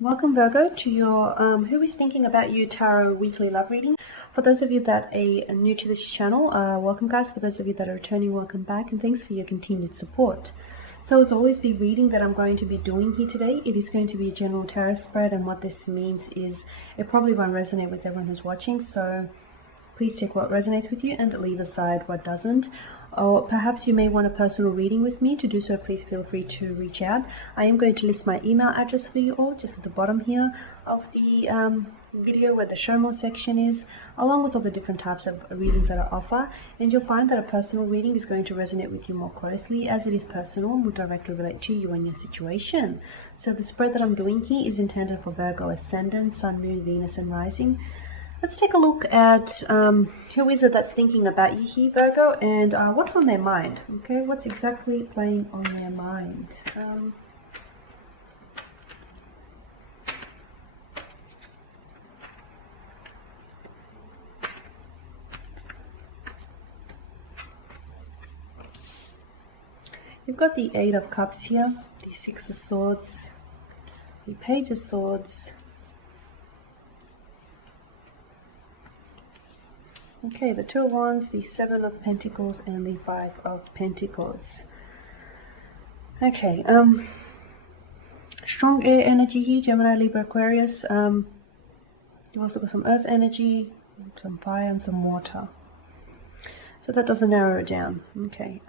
Welcome Virgo to your Who is Thinking About You Tarot weekly love reading. For those of you that are new to this channel, welcome guys. For those of you that are returning, welcome back, and thanks for your continued support. So as always, the reading that I'm going to be doing here today, it is going to be a general tarot spread, and what this means is it probably won't resonate with everyone who's watching, so please take what resonates with you and leave aside what doesn't. Or perhaps you may want a personal reading with me. To do so, please feel free to reach out. I am going to list my email address for you all just at the bottom here of the video where the show more section is, along with all the different types of readings that I offer. And you'll find that a personal reading is going to resonate with you more closely, as it is personal and will directly relate to you and your situation. So the spread that I'm doing here is intended for Virgo Ascendant, Sun, Moon, Venus and Rising. Let's take a look at who is it that's thinking about you here, Virgo, and what's on their mind. Okay, what's exactly playing on their mind? You've got the Eight of Cups here, the Six of Swords, the Page of Swords. Okay, the Two of Wands, the Seven of Pentacles, and the Five of Pentacles. Okay, strong air energy here, Gemini, Libra, Aquarius. You've also got some earth energy, some fire, and some water. So that doesn't narrow it down. Okay.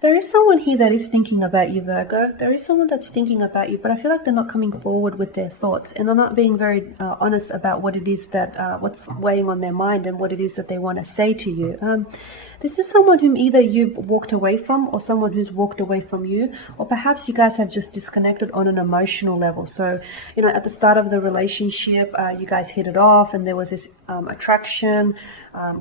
There is someone here that is thinking about you, Virgo. There is someone that's thinking about you, but I feel like they're not coming forward with their thoughts, and they're not being very honest about what it is that, what's weighing on their mind and what it is that they want to say to you. This is someone whom either you've walked away from, or someone who's walked away from you, or perhaps you guys have just disconnected on an emotional level. So, you know, at the start of the relationship, you guys hit it off and there was this attraction,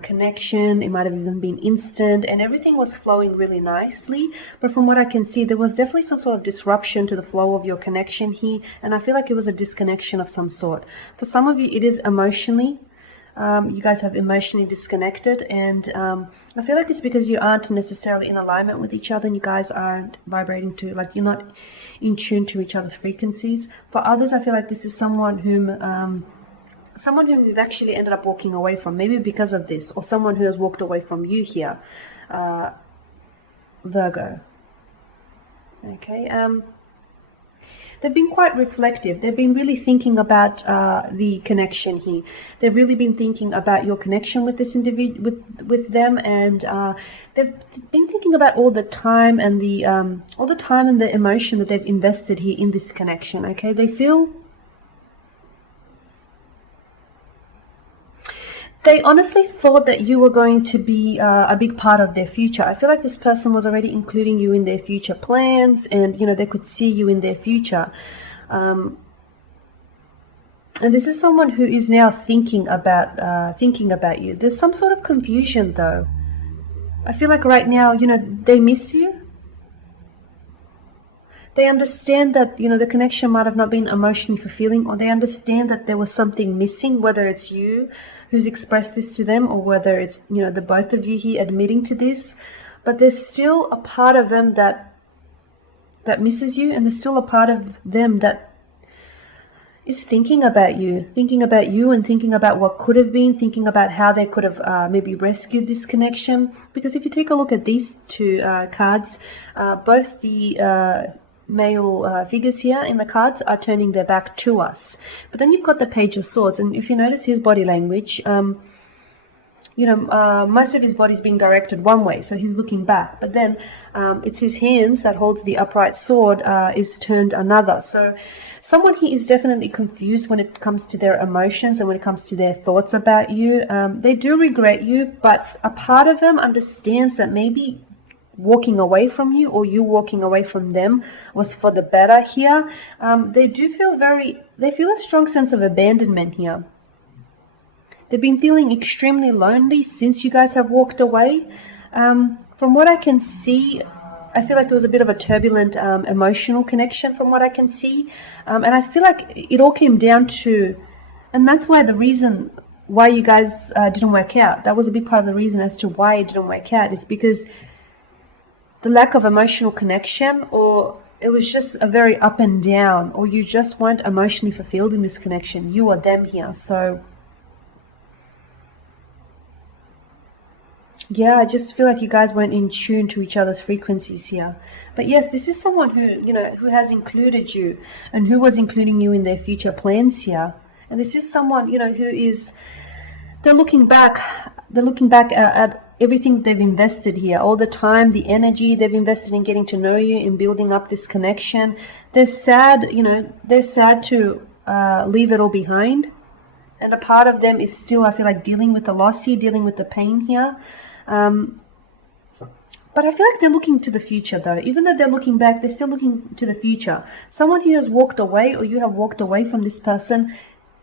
connection. It might have even been instant and everything was flowing really nicely. But from what I can see, there was definitely some sort of disruption to the flow of your connection here. And I feel like it was a disconnection of some sort. For some of you, it is emotionally. You guys have emotionally disconnected, and I feel like it's because you aren't necessarily in alignment with each other, and you guys aren't vibrating to, like, you're not in tune to each other's frequencies. For others, I feel like this is someone whom you've actually ended up walking away from, maybe because of this, or someone who has walked away from you here, Virgo. Okay. They've been quite reflective. They've been really thinking about the connection here. They've really been thinking about your connection with this individual, with them, and they've been thinking about all the time and the emotion that they've invested here in this connection. Okay, They honestly thought that you were going to be a big part of their future. I feel like this person was already including you in their future plans, and you know, they could see you in their future. And this is someone who is now thinking about you. There's some sort of confusion though. I feel like right now, you know, they miss you. They understand that, you know, the connection might have not been emotionally fulfilling, or they understand that there was something missing, whether it's you who's expressed this to them, or whether it's, you know, the both of you here admitting to this. But there's still a part of them that misses you, and there's still a part of them that is thinking about you and thinking about what could have been, thinking about how they could have maybe rescued this connection. Because if you take a look at these two cards, both the male figures here in the cards are turning their back to us. But then you've got the Page of Swords, and if you notice his body language, you know, most of his body's being directed one way, so he's looking back. But then it's his hands that holds the upright sword is turned another. So someone here is definitely confused when it comes to their emotions and when it comes to their thoughts about you. They do regret you, but a part of them understands that maybe walking away from you, or you walking away from them, was for the better here. They feel a strong sense of abandonment here. They've been feeling extremely lonely since you guys have walked away. From what I can see, I feel like it was a bit of a turbulent emotional connection from what I can see. And I feel like it all came down to, and that's why the reason why you guys didn't work out, that was a big part of the reason as to why it didn't work out, is because the lack of emotional connection, or it was just a very up and down, or you just weren't emotionally fulfilled in this connection, you or them here. So yeah, I just feel like you guys weren't in tune to each other's frequencies here. But yes, this is someone who, you know, who has included you and who was including you in their future plans here. And this is someone, you know, who is, they're looking back at everything they've invested here, all the time, the energy they've invested in getting to know you, in building up this connection. They're sad, you know, they're sad to leave it all behind. And a part of them is still, I feel like, dealing with the loss here, dealing with the pain here. But I feel like they're looking to the future though. Even though they're looking back, they're still looking to the future. Someone who has walked away, or you have walked away from this person,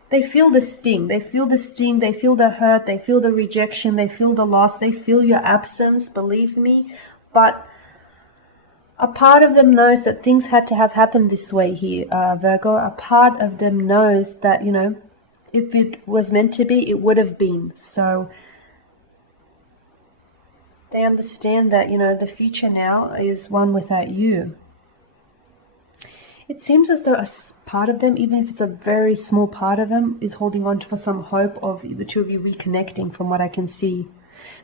they feel the sting. They feel the sting. They feel the hurt. They feel the rejection. They feel the loss. They feel your absence, believe me. But a part of them knows that things had to have happened this way here, Virgo. A part of them knows that, you know, if it was meant to be, it would have been. So they understand that, you know, the future now is one without you. It seems as though a part of them, even if it's a very small part of them, is holding on for some hope of the two of you reconnecting, from what I can see.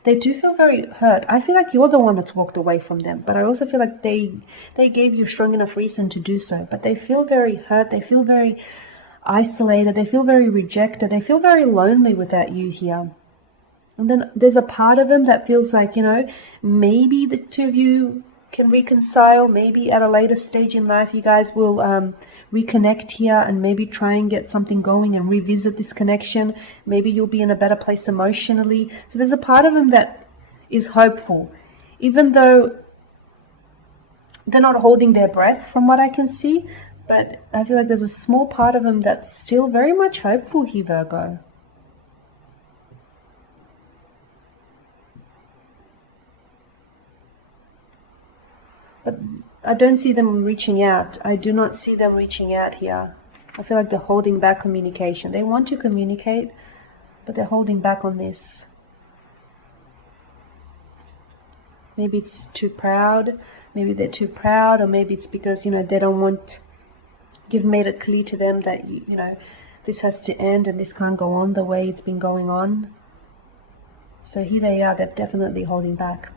They do feel very hurt. I feel like you're the one that's walked away from them, but I also feel like they gave you strong enough reason to do so. But they feel very hurt. They feel very isolated. They feel very rejected. They feel very lonely without you here. And then there's a part of them that feels like, you know, maybe the two of you can reconcile. Maybe at a later stage in life you guys will reconnect here and maybe try and get something going and revisit this connection. Maybe you'll be in a better place emotionally. So there's a part of them that is hopeful, even though they're not holding their breath from what I can see. But I feel like there's a small part of them that's still very much hopeful here, Virgo. But I don't see them reaching out. I do not see them reaching out here. I feel like they're holding back communication. They want to communicate, but they're holding back on this. Maybe it's too proud. Maybe they're too proud, or maybe it's because, you know, they don't want... You've made it clear to them that, you know, this has to end and this can't go on the way it's been going on. So here they are. They're definitely holding back.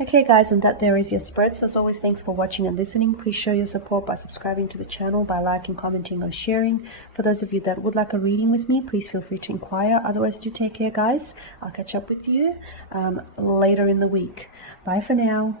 Okay guys, and that there is your spread. So as always, thanks for watching and listening. Please show your support by subscribing to the channel, by liking, commenting or sharing. For those of you that would like a reading with me, please feel free to inquire. Otherwise, do take care guys. I'll catch up with you later in the week. Bye for now.